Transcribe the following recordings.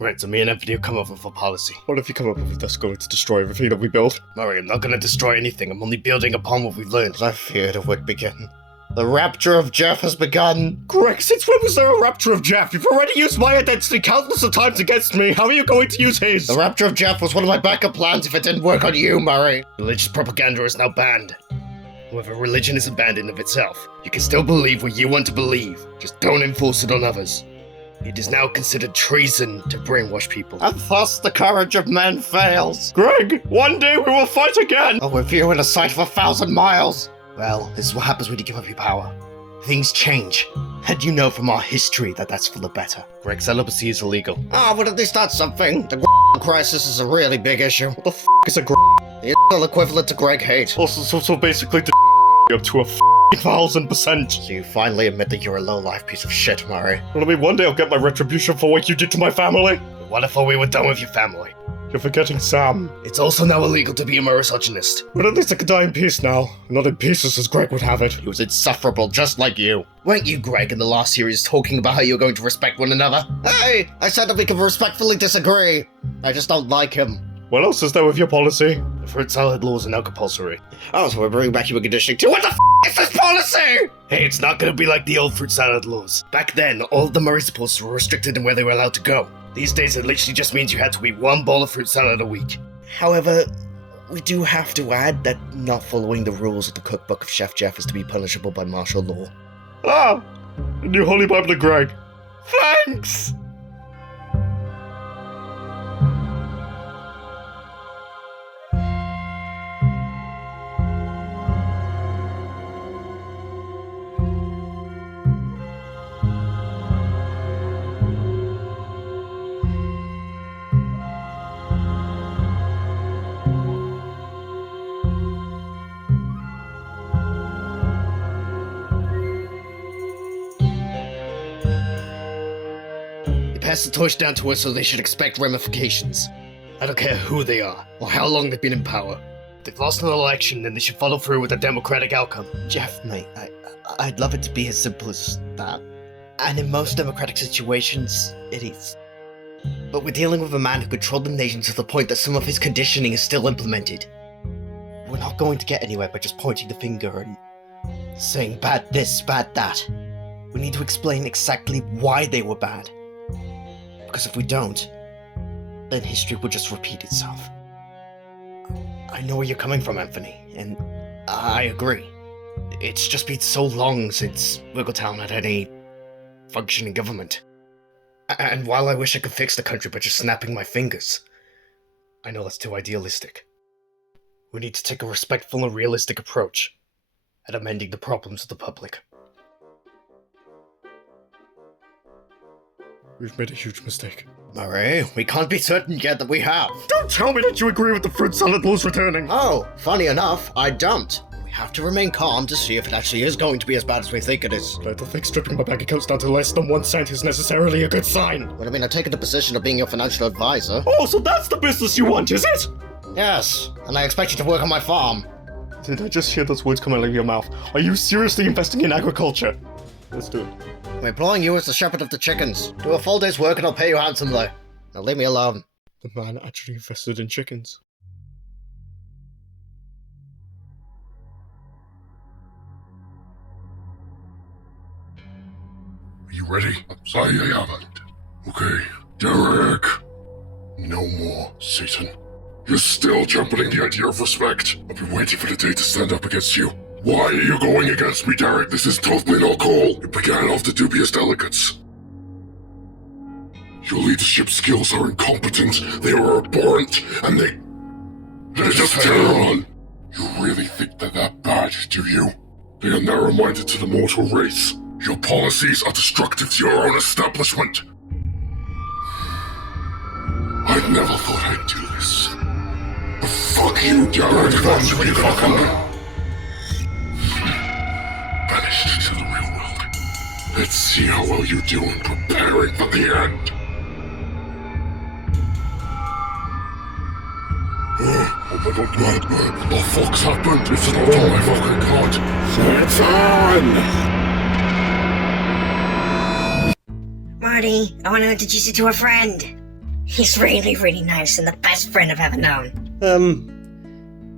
Right, so me and Anthony will come up with a policy. What if you come up with us going to destroy everything that we build? Murray, I'm not gonna destroy anything. I'm only building upon what we've learned. I feared it would begin. The rapture of Jeff has begun. Greg, since when was there a rapture of Jeff? You've already used my identity countless of times against me. How are you going to use his? The rapture of Jeff was one of my backup plans if it didn't work on you, Murray. Religious propaganda is now banned. However, religion isn't banned in of itself. You can still believe what you want to believe. Just don't enforce it on others. It is now considered treason to brainwash people. And thus the courage of men fails. Greg, one day we will fight again. I'll with you in a sight of 1,000 miles. Well, this is what happens when you give up your power. Things change. And you know from our history that that's for the better. Greg, celibacy is illegal. But at least that's something. The crisis is a really big issue. What the is a The equivalent to Greg hate. So basically the up to 1,000%. So you finally admit that you're a low-life piece of shit, Murray. Well, I mean, one day I'll get my retribution for what you did to my family. What if we were done with your family? You're forgetting Sam. It's also now illegal to be a misogynist. But at least I could die in peace now. Not in pieces as Greg would have it. He was insufferable, just like you. Weren't you, Greg, in the last series talking about how you were going to respect one another? Hey! I said that we could respectfully disagree. I just don't like him. What else is there with your policy? The fruit salad laws are now compulsory. Oh, so we're bringing back human conditioning too? What the is this policy? Hey, it's not gonna be like the old fruit salad laws. Back then, all of the Murray supporters were restricted in where they were allowed to go. These days, it literally just means you had to eat one bowl of fruit salad a week. However, we do have to add that not following the rules of the cookbook of Chef Jeff is to be punishable by martial law. Ah! A new Holy Bible to Greg. Thanks! Pass the torch down to us, so they should expect ramifications. I don't care who they are, or how long they've been in power. If they've lost an election, then they should follow through with a democratic outcome. Jeff, mate, I'd love it to be as simple as that. And in most democratic situations, it is. But we're dealing with a man who controlled the nation to the point that some of his conditioning is still implemented. We're not going to get anywhere by just pointing the finger and saying bad this, bad that. We need to explain exactly why they were bad. Because if we don't, then history will just repeat itself. I know where you're coming from, Anthony, and I agree. It's just been so long since Wiggletown had any functioning government. And while I wish I could fix the country by just snapping my fingers, I know that's too idealistic. We need to take a respectful and realistic approach at amending the problems of the public. We've made a huge mistake. Murray, we can't be certain yet that we have. Don't tell me that you agree with the fruit salad laws returning. Oh, funny enough, I don't. We have to remain calm to see if it actually is going to be as bad as we think it is. I don't think stripping my bank accounts down to less than 1 cent is necessarily a good sign. Well, I mean, I've taken the position of being your financial advisor. Oh, so that's the business you want, is it? Yes, and I expect you to work on my farm. Did I just hear those words coming out of your mouth? Are you seriously investing in agriculture? Let's do it. I'm employing you as the shepherd of the chickens. Do a full day's work and I'll pay you handsomely. Now leave me alone. The man actually invested in chickens. Are you ready? I haven't. Okay, Derek. No more, Satan. You're still championing the idea of respect. I've been waiting for the day to stand up against you. Why are you going against me, Derek? This is totally not cool. It began off the dubious delegates. Your leadership skills are incompetent, they are abhorrent, and they're just terrible. You really think they're that bad, do you? They are narrow-minded to the mortal race. Your policies are destructive to your own establishment. I never thought I'd do this. But fuck you, Derek. Banished to the real world. Let's see how well you do in preparing for the end. What the fuck's happened? It's not on my fucking card. Satan! Marty, I want to introduce you to a friend. He's really, really nice and the best friend I've ever known.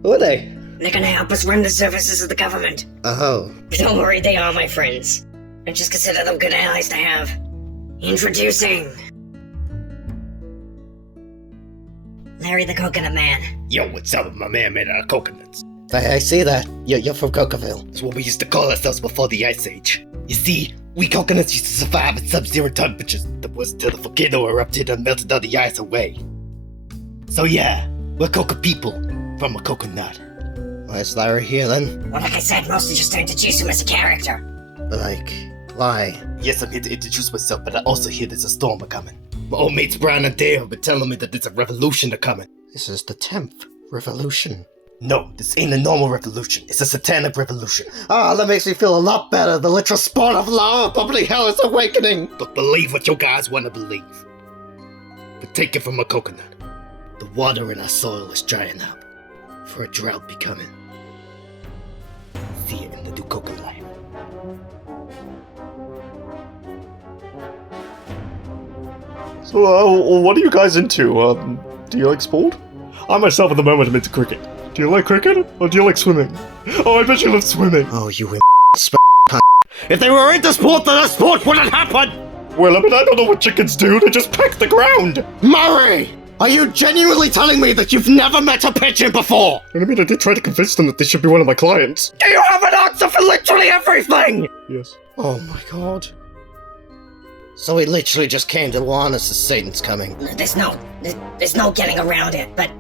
Who are they? They're gonna help us run the services of the government. Oh. Don't worry, they are my friends. I just consider them good allies to have. Introducing... Larry the Coconut Man. Yo, what's up with my man made out of coconuts? I see that. You're from Cocaville. That's what we used to call ourselves before the Ice Age. You see, we coconuts used to survive at sub-zero temperatures. That was until the volcano erupted and melted all the ice away. So yeah, we're coca people from a coconut. Why is Larry here then? Well, like I said, mostly just to introduce him as a character. Like, why? Yes, I'm here to introduce myself, but I also hear there's a storm a-coming. My old mates Brian and Dale have been telling me that there's a revolution a-coming. This is the 10th revolution. No, this ain't a normal revolution. It's a satanic revolution. Ah, that makes me feel a lot better. The literal spawn of lava, bubbling hell is awakening. But believe what you guys want to believe. But take it from a coconut. The water in our soil is drying up. For a drought be coming. See it in the new coca life. So, what are you guys into? Do you like sport? I myself at the moment am into cricket. Do you like cricket, or do you like swimming? Oh, I bet you love swimming. Oh, you If they were into sport, then a sport wouldn't happen! Well, I mean, I don't know what chickens do, they just peck the ground! Murray! Are you genuinely telling me that you've never met a pigeon before? I mean, I did try to convince them that this should be one of my clients. Do you have an answer for literally everything? Yes. Oh my god. So he literally just came to warn us that Satan's coming. There's no getting around it, but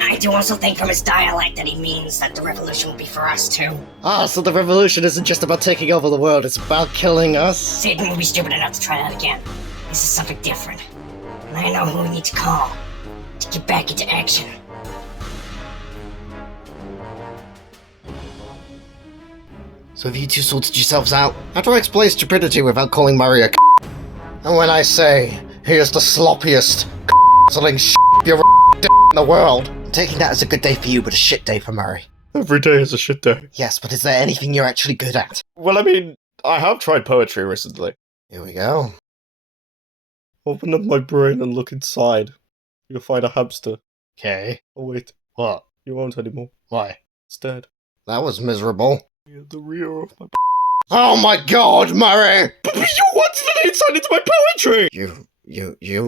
I do also think from his dialect that he means that the revolution will be for us too. Ah, so the revolution isn't just about taking over the world, it's about killing us? Satan will be stupid enough to try that again. This is something different. And I know who we need to call to get back into action. So have you two sorted yourselves out? How do I explain stupidity without calling Murray a c***? And when I say, he is the sloppiest c***ling you're in the world, I'm taking that as a good day for you, but a shit day for Murray. Every day is a shit day. Yes, but is there anything you're actually good at? Well, I mean, I have tried poetry recently. Here we go. Open up my brain and look inside. You'll find a hamster. Okay. Oh wait, What? you won't anymore. Why? It's dead. That was miserable. Yeah, the rear of my Oh my god, Murray! But you wanted an insight into my poetry! You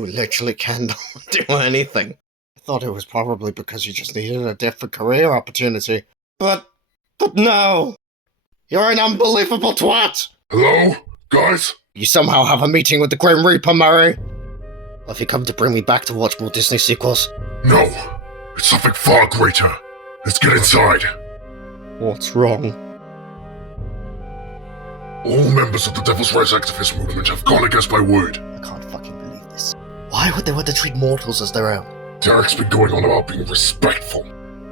literally cannot do anything. I thought it was probably because you just needed a different career opportunity. But no! You're an unbelievable twat! Hello? Guys? You somehow have a meeting with the Grim Reaper, Murray? Or have you come to bring me back to watch more Disney sequels? No. It's something far greater. Let's get inside. What's wrong? All members of the Devil's Rights activist movement have gone against my word. I can't fucking believe this. Why would they want to treat mortals as their own? Derek's been going on about being respectful,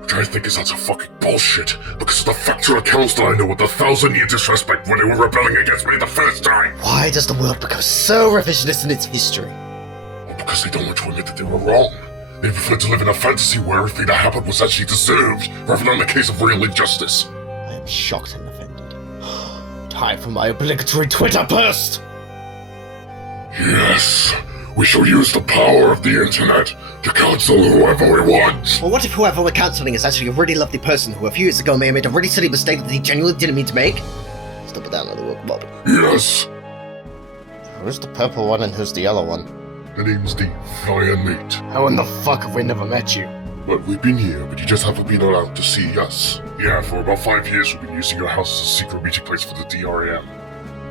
which I think is utter fucking bullshit because of the factual accounts that I know with 1,000 year disrespect when they were rebelling against me the first time. Why does the world become so revisionist in its history? Well, because they don't want to admit that they were wrong. They prefer to live in a fantasy where everything that happened was actually deserved, rather than a case of real injustice. I am shocked and offended. Time for my obligatory Twitter burst! Yes, we shall use the power of the internet to cancel whoever we want. Well, what if whoever we're cancelling is actually a really lovely person who a few years ago may have made a really silly mistake that he genuinely didn't mean to make? Stop it down on the work, Bob. Yes, Who's the purple one and who's the yellow one? the name's Dave. I am Nate. How in the fuck have we never met you? But we've been here, but you just haven't been allowed to see us. Yeah, for about 5 years we've been using your house as a secret meeting place for the D.R.A.M.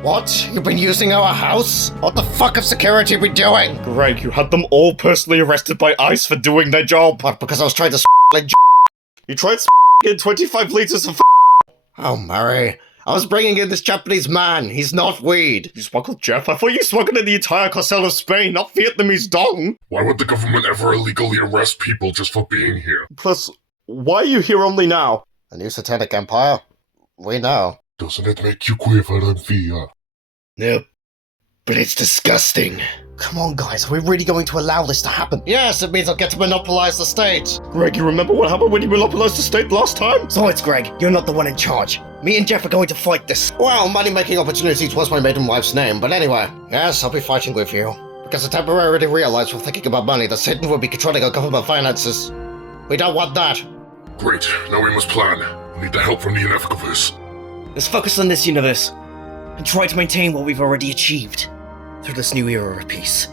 What? You've been using our house? What the fuck have security been doing? Greg, you had them all personally arrested by ICE for doing their job. What, because I was trying to like You tried in 25 liters of Oh, Murray. I was bringing in this Japanese man. He's not weed. You smuggled Jeff? I thought you smuggled in the entire carcel of Spain, not Vietnamese dong. Why would the government ever illegally arrest people just for being here? Plus, why are you here only now? The new satanic empire? We know. Doesn't it make you quiver and fear? Nope. But it's disgusting. Come on, guys. Are we really going to allow this to happen? Yes, it means I'll get to monopolize the state. Greg, you remember what happened when you monopolized the state last time? So it's Greg. You're not the one in charge. Me and Jeff are going to fight this. Well, money-making opportunities was my maiden wife's name, but anyway. Yes, I'll be fighting with you. because I temporarily realized while thinking about money that Satan would be controlling our government finances. We don't want that. Great, now we must plan. We need the help from the Unethicalverse. Let's focus on this universe, and try to maintain what we've already achieved through this new era of peace.